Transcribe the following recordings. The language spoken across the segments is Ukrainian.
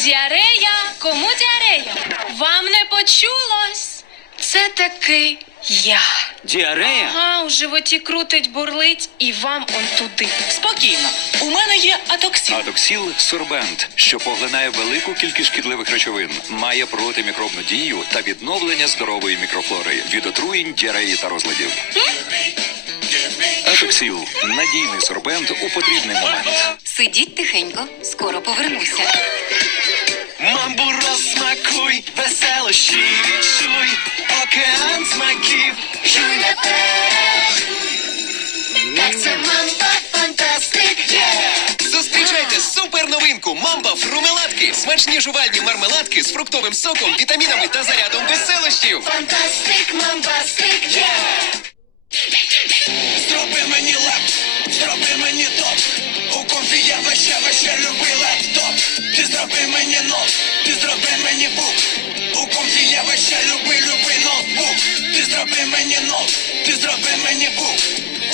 Діарея, кому діарея? Вам не почулось? Це таки я. Діарея? Ага, у животі крутить, бурлить і вам он туди. Спокійно. У мене є атоксин. Адоксіл сорбент, що поглинає велику кількість шкідливих речовин, має протимікробну дію та відновлення здорової мікрофлори від отруєнь, діареї та розладів. Адоксіл надійний сорбент у потрібний момент. Сидіть тихенько, скоро повернуся. Мамбу розсмакуй, веселощі відчуй, океан смаків, жуй наперед. Так це мамба фантастик, є! Зустрічайте супер новинку Мамба фрумеладки. Смачні жувальні мармеладки з фруктовим соком, вітамінами та зарядом веселощів. Фантастик, мамбастик, є! Зроби ти зроби мені бук. У конфі я ваще люби, люби ноутбук. Ти зроби мені нот, ти зроби мені бук.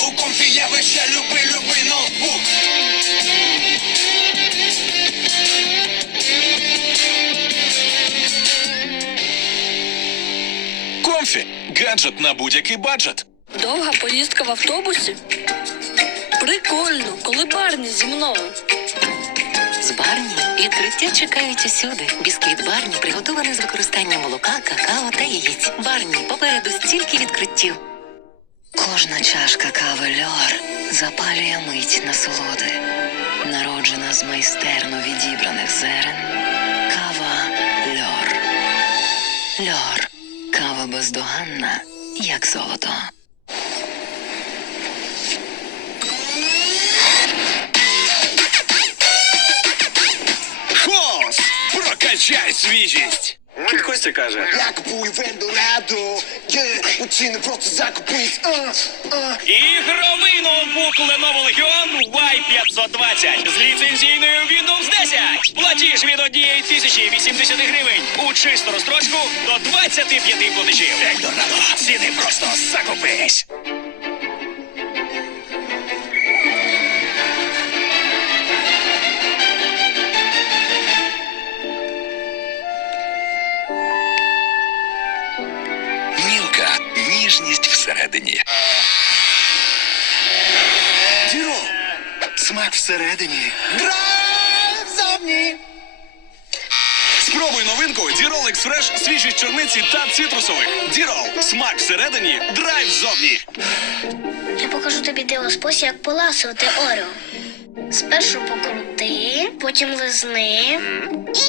У конфі я ваще люби, люби ноутбук. Комфі. Гаджет на будь-який баджет. Довга поїздка в автобусі? Прикольно, коли Барні зі мною. Відкриття чекають усюди. Бісквіт Барні приготований з використанням молока, какао та яєць. Барні попереду стільки відкриттів. Кожна чашка кави льор запалює мить насолоди, народжена з майстерно відібраних зерен. Кава льор. Льор. Кава бездоганна, як золото. Прокачай свіжість! Кіт Костя каже. Я купую в Ендорадо, є, у ціни просто закупись. А, а. Ігровий ноутбук Lenovo Legion Y520 з ліцензійною Windows 10. Платіж від однієї тисячі 80 гривень у чисту розстрочку до 25 платежів. Ціни просто закупись. Всередині. Діро, смак всередині. Драйв зовні. Спробуй новинку Дірол Експреш, свіжість чорниці та цитрусових. Дірол. Смак всередині, драйв ззовні. Я покажу тобі диво спосіб, як поласувати Орео. Спершу покрути, потім лизни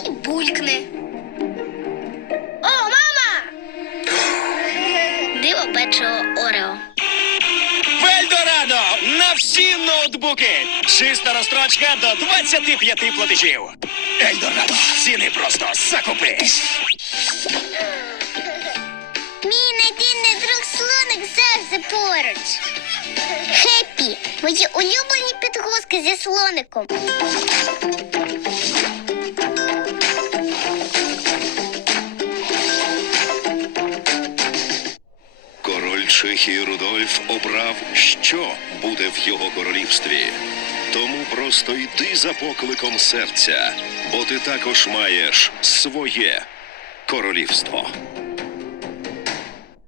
і булькни. Печиво Орео. Вельдорадо на всі ноутбуки. Чиста розстрочка до 25 платежів. Ельдорадо. Ціни просто закупись. Мій надійний друг слоник завжди поруч. Хеппі, мої улюблені підгузки зі слоником. Чехії Рудольф обрав, що буде в його королівстві. Тому просто йди за покликом серця, бо ти також маєш своє королівство.